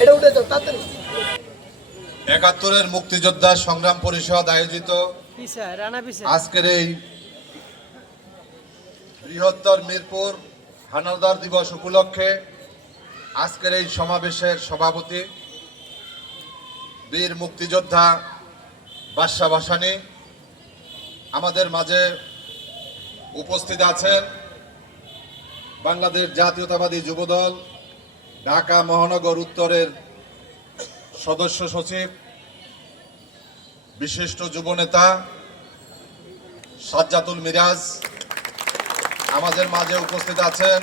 এটা উঠে যাও তাড়াতাড়ি। ৭১-এর মুক্তিযোদ্ধা সংগ্রাম পরিষদ আয়োজিত আজকের এই বৃহত্তর মিরপুর হানাদার দিবস উপলক্ষে আজকের এই সমাবেশের সভাপতি বীর মুক্তিযোদ্ধা বাদশা ভাসানী আমাদের মাঝে উপস্থিত আছেন। বাংলাদেশ জাতীয়তাবাদী যুবদল ঢাকা মহানগর উত্তরের সদস্য সচিব বিশিষ্ট যুবনেতা সাজ্জাতুল মিরাজ আমাদের মাঝে উপস্থিত আছেন।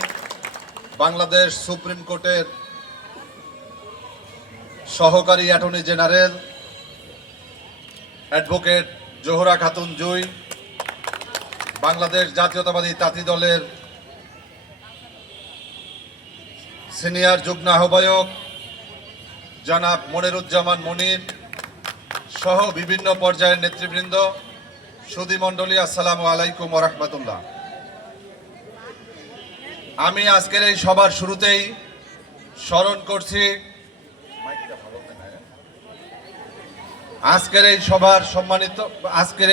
বাংলাদেশ সুপ্রিম কোর্টের সহকারী attorney general advocate Zohra Khatun Jui, Bangladesh জাতীয়তাবাদী তাঁতি দলের সিনিয়র যুগ্ম আহ্বায়ক জনাব মনিরুজ্জামান মনির সহ বিভিন্ন পর্যায়ের নেতৃবৃন্দ, সুধীমণ্ডলী, আসসালামু আলাইকুম ওয়া রাহমাতুল্লাহ। আমি আজকের এই সভার শুরুতেই স্মরণ করছি আজকের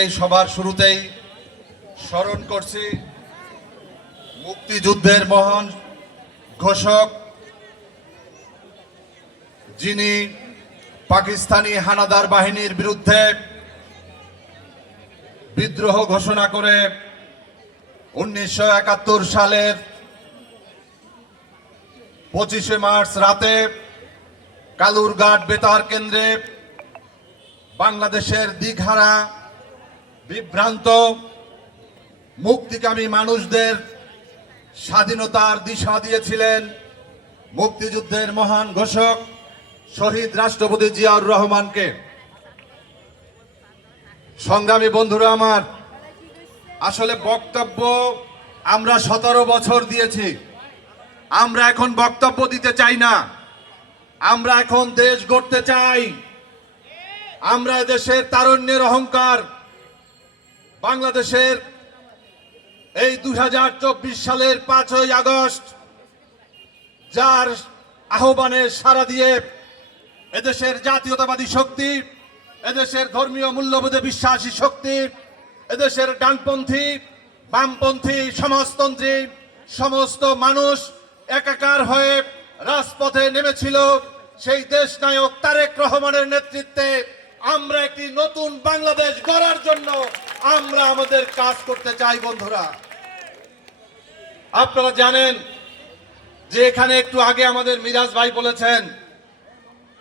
এই সভার শুরুতেই স্মরণ করছি মুক্তিযুদ্ধের মহান ঘোষক, যিনি পাকিস্তানি হানাদার বাহিনীর বিরুদ্ধে বিদ্রোহ ঘোষণা করে 1971 সালের 25শে মার্চ রাতে কালুরঘাট বেতার কেন্দ্রে বাংলাদেশের দিঘারা বিভ্রান্ত মুক্তিকামী মানুষদের স্বাধীনতার দিশা দিয়েছিলেন মুক্তিযুদ্ধের মহান ঘোষক শহীদ রাষ্ট্রপতি জিয়াউর রহমানকে। সংগ্রামী বন্ধুরা আমার, আসলে বক্তব্য আমরা 17 বছর দিয়েছি। আমরা এখন বক্তব্য দিতে চাই না, আমরা এখন দেশ গড়তে চাই। আমরা দেশের তারুণ্যের অহংকার, বাংলাদেশের এই 2024 সালের 5ই আগস্ট যার আহ্বানে সাড়া দিয়ে এদেশের জাতীয়তাবাদী শক্তি, এদেশের ধর্মীয় মূল্যবোধে বিশ্বাসী শক্তি, এদেশের ডানপন্থী বামপন্থী সমাজতন্ত্রী সমস্ত মানুষ একাকার হয়ে রাজপথে নেমেছিল, সেই দেশ নায়ক তারেক রহমানের নেতৃত্বে আমরা একটি নতুন বাংলাদেশ গড়ার জন্য আমরা আমাদের কাজ করতে চাই। বন্ধুরা, আপনারা জানেন যে এখানে একটু আগে আমাদের মিরাজ ভাই বলেছেন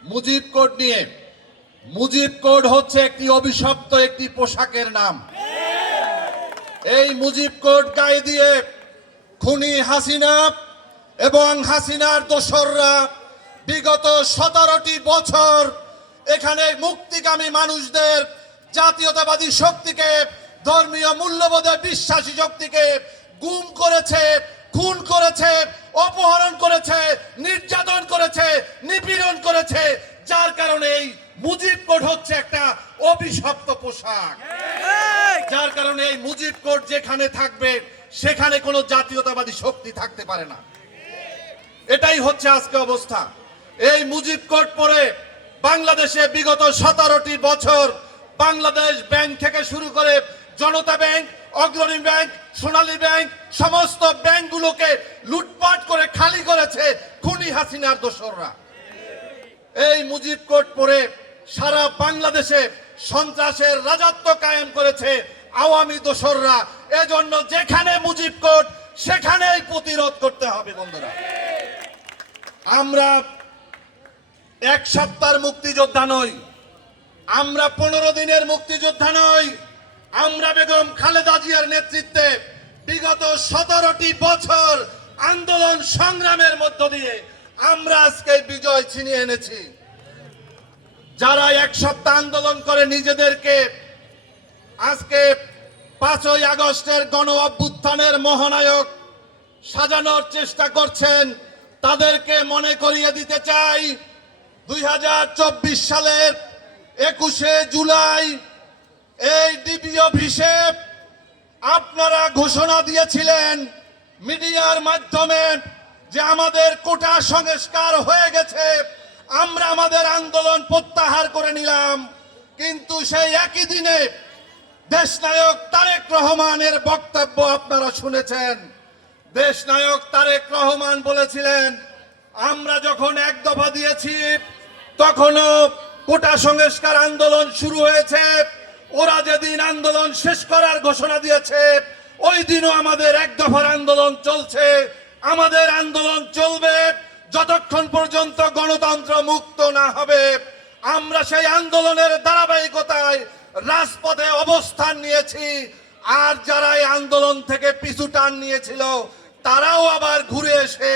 মুজিব কোড নিয়ে। মুজিব কোড হচ্ছে একটি অভিশপ্ত একটি পোশাকের নাম। এই মুজিব কোড গায়ে দিয়ে খুনি হাসিনা এবং হাসিনার দোসররা বিগত 17টি বছর এখানে মুক্তিকামী মানুষদের, জাতীয়তাবাদী শক্তিকে, ধর্মীয় মূল্যবোধে বিশ্বাসী শক্তিকে গুম করেছে, খুন করেছে, অপহরণ করেছে, নির্যাতন করেছে, নিপীড়ন করেছে, যার কারণে এই মুজিব কোড হচ্ছে একটা অভিশপ্ত পোশাক। যার কারণে এই মুজিব কোড যেখানে থাকবে সেখানে কোনো জাতীয়তাবাদী শক্তি থাকতে পারে না। এটাই হচ্ছে আজকে অবস্থা। এই মুজিব কোড পরে বাংলাদেশে বিগত 17টি বছর বাংলাদেশ ব্যাংক থেকে শুরু করে জনতা ব্যাংক, অগ্রণী ব্যাংক, সোনালী ব্যাংক, সমস্ত ব্যাংকগুলোকে লুটপাট করে খালি করেছে খুনি হাসিনার দোসররা। এই মুজিব কোড পরে সারা বাংলাদেশে সন্ত্রাসের রাজত্ব কায়েম করেছে আওয়ামী দোসররা। এজন্য যেখানে মুজিব কোড সেখানেই প্রতিরোধ করতে হবে। বন্ধুরা, আমরা এক সপ্তাহের মুক্তিযোদ্ধা নই, আমরা 15 দিনের মুক্তিযোদ্ধা নই। আমরা বেগম খালেদা জিয়ার নেতৃত্বে বিগত 17টি বছর আন্দোলন সংগ্রামের মধ্য দিয়ে আমরা আজকে বিজয় ছিনিয়ে এনেছি। যারা এক সপ্তাহ আন্দোলন করে নিজেদেরকে আজকে 5ই আগস্টের গণ অভ্যুত্থানের মহানায়ক সাজানোর চেষ্টা করছেন, তাদেরকে মনে করিয়ে দিতে চাই 2024 সালের 21শে জুলাই এই ডিবি অফিসে আপনারা ঘোষণা দিয়েছিলেন মিডিয়ার মাধ্যমে যে আমাদের কোটা সংস্কার হয়ে গেছে, আমরা আমাদের আন্দোলন প্রত্যাহার করে নিলাম। কিন্তু সেই একই দিনে দেশনায়ক তারেক রহমানের বক্তব্য আপনারা শুনেছেন। দেশনায়ক তারেক রহমান বলেছিলেন, আমরা যখন এক দফা দিয়েছি তখনও কোটা সংস্কার আন্দোলন শুরু হয়েছে। ওরা যেদিন আন্দোলন শেষ করার ঘোষণা দিয়েছে ওই দিনও আমাদের এক দফার আন্দোলন চলছে। আমাদের আন্দোলন চলবে যতক্ষণ পর্যন্ত গণতন্ত্র মুক্ত না হবে। আমরা সেই আন্দোলনের ধারাবাহিকতায় রাজপথে অবস্থান নিয়েছি। আর যারা এই আন্দোলন থেকে পিছু টান নিয়েছিল তারাও আবার ঘুরে এসে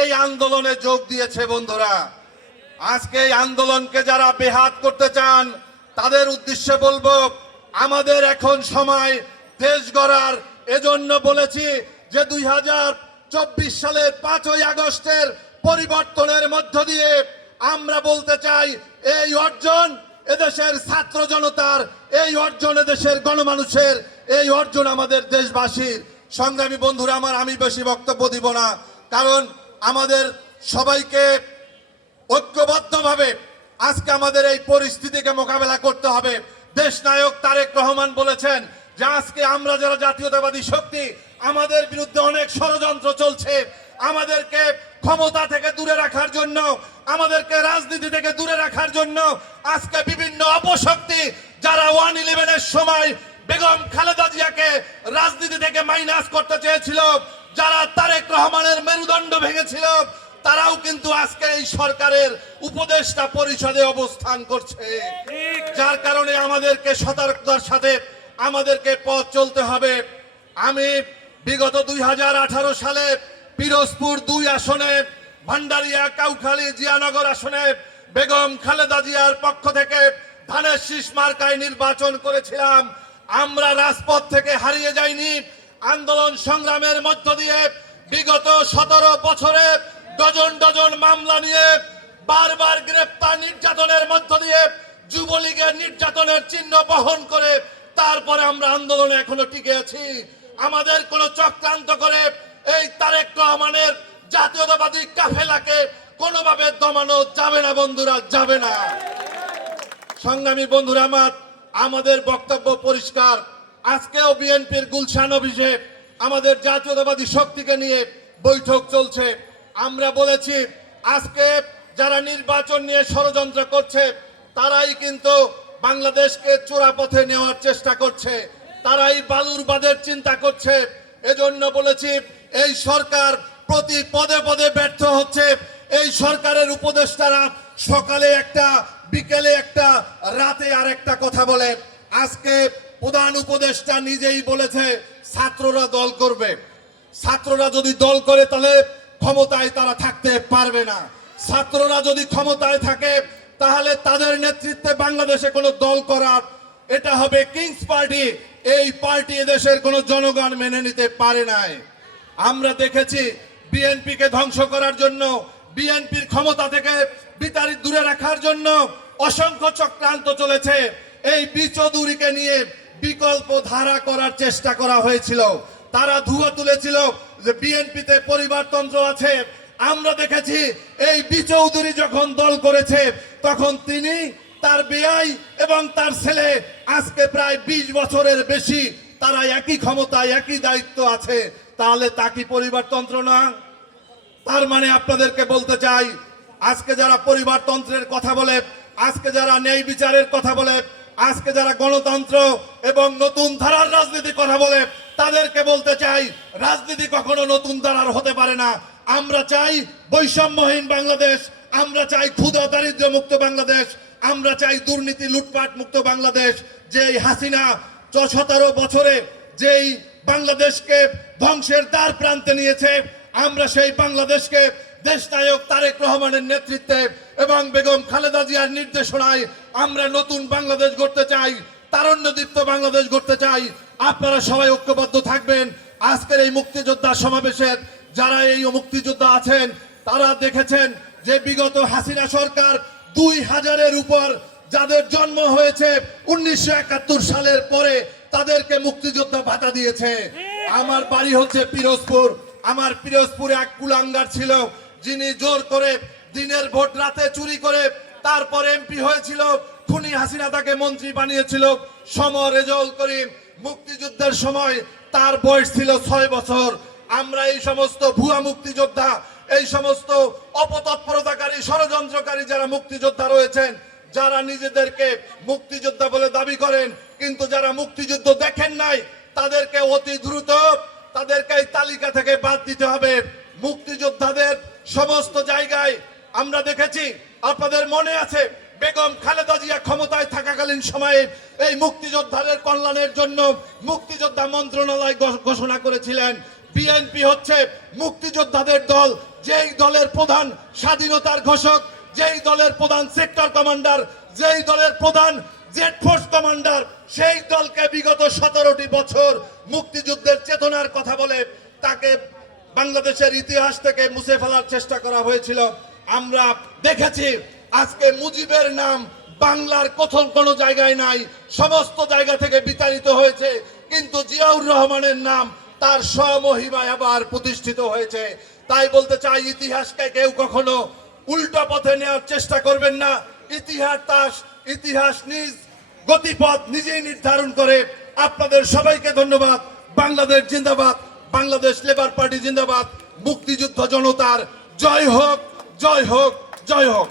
এই আন্দোলনে যোগ দিয়েছে। বন্ধুরা, আজকে এই আন্দোলনকে যারা বেহাত করতে চান তাদের উদ্দেশ্যে বলবো, আমাদের এখন সময় দেশ গড়ার। এজন্য বলেছি যে 2024 সালের 5ই আগস্টের পরিবর্তনের মধ্য দিয়ে আমরা বলতে চাই, এই অর্জন এদেশের ছাত্র জনতার, এই অর্জন এদেশের গণমানুষের, এই অর্জন আমাদের দেশবাসীর। সংগ্রামী বন্ধুরা আমার, আমি বেশি বক্তব্য দিব না, কারণ আমাদের সবাইকে ঐক্যবদ্ধভাবে আজকে আমাদের এই পরিস্থিতিকে মোকাবেলা করতে হবে। দেশনায়ক তারেক রহমান বলেছেন যে আজকে আমরা যারা জাতীয়তাবাদী শক্তি, আমাদের বিরুদ্ধে অনেক ষড়যন্ত্র চলছে। আমাদেরকে ক্ষমতা থেকে দূরে রাখার জন্য, আমাদেরকে রাজনীতি থেকে দূরে রাখার জন্য আজকে বিভিন্ন অপশক্তি যারা 1/11-এর সময় বেগম খালেদা জিয়াকে রাজনীতি থেকে মাইনাস করতে চেয়েছিল, যারা তারেক রহমানের মেরুদণ্ড ভেঙেছিল, তারাও কিন্তু আজকে এই সরকারের উপদেষ্টা পরিষদে অবস্থান করছে। যার কারণে আমাদেরকে সতর্কতার সাথে আমাদেরকে পথ চলতে হবে। আমি বিগত 2018 সালে পিরোজপুর 2 আসনে, ভান্ডারিয়া, কাউখালী, জিয়ানগর আসনে বেগম খালেদা জিয়ার পক্ষ থেকে ধানের শীষ মার্কায় নির্বাচন করেছিলাম। আমরা রাজপথ থেকে হারিয়ে যাইনি। আন্দোলন সংগ্রামের মধ্য দিয়ে বিগত 17 বছরে ডজন ডজন মামলা নিয়ে বারবার গ্রেপ্তার, নির্যাতনের মধ্য দিয়ে যুবলীগের নির্যাতনের চিহ্ন বহন করে তারপরে আমরা আন্দোলনে এখনো টিকে আছি। আমাদের কোন চক্রান্ত করে এই তারেক রহমানের জাতীয়তাবাদী কাফেলাকে কোনোভাবে দমানো যাবে না বন্ধুরা, যাবে না। সংগ্রামী বন্ধুরা আমার, আমাদের বক্তব্য পরিষ্কার। আজকেও বিএনপির গুলশান অফিসে আমাদের জাতীয়তাবাদী শক্তিকে নিয়ে বৈঠক চলছে। আমরা বলেছি আজকে যারা নির্বাচন নিয়ে ষড়যন্ত্র করছে তারাই কিন্তু বাংলাদেশকে চোরা পথে নেওয়ার চেষ্টা করছে, তারাই বালুরবাদের চিন্তা করছে। এজন্য বলেছি এই সরকার প্রতি পদে পদে ব্যর্থ হচ্ছে। এই সরকারের উপদেষ্টারা সকালে একটা, বিকেলে একটা, রাতে আর একটা কথা বলে। আজকে প্রধান উপদেষ্টা নিজেই বলেছে ছাত্ররা দল করবে। ছাত্ররা যদি দল করে তাহলে ক্ষমতায় তারা থাকতে পারবে না। ছাত্ররা যদি ক্ষমতায় থাকে তাহলে তাদের নেতৃত্বে বাংলাদেশে কোনো দল করার, এটা হবে কিংস পার্টি। এই পার্টি এদেশের কোনো জনগণ মেনে নিতে পারে নাই। আমরা দেখেছি বিএনপিকে ধ্বংস করার জন্য, বিএনপির ক্ষমতা থেকে বিতাড়িত দূরে রাখার জন্য অসংখ্য চক্রান্ত চলেছে। এই বিচৌধুরীকে নিয়ে বিকল্প ধারা করার চেষ্টা করা হয়েছিল। তারা ধুয়া তুলেছিল যে বিএনপিতে পরিবারতন্ত্র আছে। আমরা দেখেছি এই বিচৌধুরী যখন দল করেছে তখন তিনি, তার বেয়াই এবং তার ছেলে আজকে প্রায় 20 বছরের বেশি তারা একই ক্ষমতায়, একই দায়িত্ব আছে। তাহলে তা কি পরিবারতন্ত্র না? তার মানে আপনাদেরকে বলতে চাই, আজকে যারা পরিবারতন্ত্রের কথা বলে, আজকে যারা ন্যায় বিচারের কথা বলে, আজকে যারা গণতন্ত্র এবং নতুন ধারার রাজনীতি কথা বলে, তাদেরকে বলতে চাই রাজনীতি কখনো নতুন ধারার হতে পারে না। আমরা চাই বৈষম্যহীন বাংলাদেশ, আমরা চাই ক্ষুধা দারিদ্র্য মুক্ত বাংলাদেশ, আমরা চাই দুর্নীতি লুটপাট মুক্ত বাংলাদেশ। যেই হাসিনা 17 বছরে যেই বাংলাদেশকে ধ্বংসের দ্বার প্রান্তে নিয়েছে, আমরা সেই বাংলাদেশকে দেশনায়ক তারেক রহমানের নেতৃত্বে এবং বেগম খালেদা জিয়ার নির্দেশনায় আমরা নতুন বাংলাদেশ গড়তে চাই, তারুণ্যদীপ্ত বাংলাদেশ গড়তে চাই। আপনারা সবাই ঐক্যবদ্ধ থাকবেন। আজকের এই মুক্তিযোদ্ধা সমাবেশের যারা এই মুক্তিযোদ্ধা আছেন তারা দেখেছেন যে বিগত হাসিনা সরকার 2000-এর উপর যাদের জন্ম হয়েছে 1971 সালের পরে তাদেরকে মুক্তিযোদ্ধা ভাতা দিয়েছে। আমার বাড়ি হচ্ছে পিরোজপুর। আমার পিরোজপুরে এক কুলাঙ্গার ছিল যিনি জোর করে দিনের ভোট রাতে চুরি করে তারপর এমপি হয়েছিল, খুনি হাসিনা তাকে মন্ত্রী বানিয়েছিল। সমর রেজাউল করিম মুক্তিযুদ্ধের সময় তার বয়স ছিল 6 বছর। আমরা এই সমস্ত ভুয়া মুক্তিযোদ্ধা, এই সমস্ত অপতৎপরতাকারী ষড়যন্ত্রকারী যারা মুক্তিযোদ্ধা রয়েছেন, যারা নিজেদেরকে মুক্তিযোদ্ধা বলে দাবি করেন কিন্তু যারা মুক্তিযুদ্ধ দেখেন নাই, তাদেরকে অতি দ্রুত তাদেরকে এই তালিকা থেকে বাদ দিতে হবে। মুক্তিযোদ্ধাদের সমস্ত জায়গায় আমরা দেখেছি, আপনাদের মনে আছে বেগম খালেদা জিয়া ক্ষমতায় থাকাকালীন সময়ে এই মুক্তিযোদ্ধাদের কল্যাণের জন্য মুক্তিযোদ্ধা মন্ত্রণালয় ঘোষণা করেছিলেন। বিএনপি হচ্ছে মুক্তিযোদ্ধাদের দল, যেই দলের প্রধান স্বাধীনতার ঘোষক, যেই দলের প্রধান সেক্টর কমান্ডার, যেই দলের প্রধান জেড ফোর্স কমান্ডার, সেই দলকে বিগত 17টি বছর মুক্তিযুদ্ধের চেতনার কথা বলে তাকে বাংলাদেশের ইতিহাস থেকে মুছে ফেলার চেষ্টা করা হয়েছিল। আমরা দেখেছি আজকে মুজিবের নাম বাংলার কোনো জায়গায় নাই, সমস্ত জায়গা থেকে বিতাড়িত হয়েছে, কিন্তু জিয়াউর রহমানের নাম তার স্বমহিমায় আবার প্রতিষ্ঠিত হয়েছে। তাই বলতে চাই, ইতিহাসকে কেউ কখনো উল্টো পথে নেওয়ার চেষ্টা করবেন না। ইতিহাস নিজ গতিপথ নিজেই নির্ধারণ করে। আপনাদের সবাইকে ধন্যবাদ। বাংলাদেশ জিন্দাবাদ, বাংলাদেশ লেবার পার্টি জিন্দাবাদ। মুক্তিযুদ্ধ জনতার জয় হোক, জয় হোক, জয় হোক।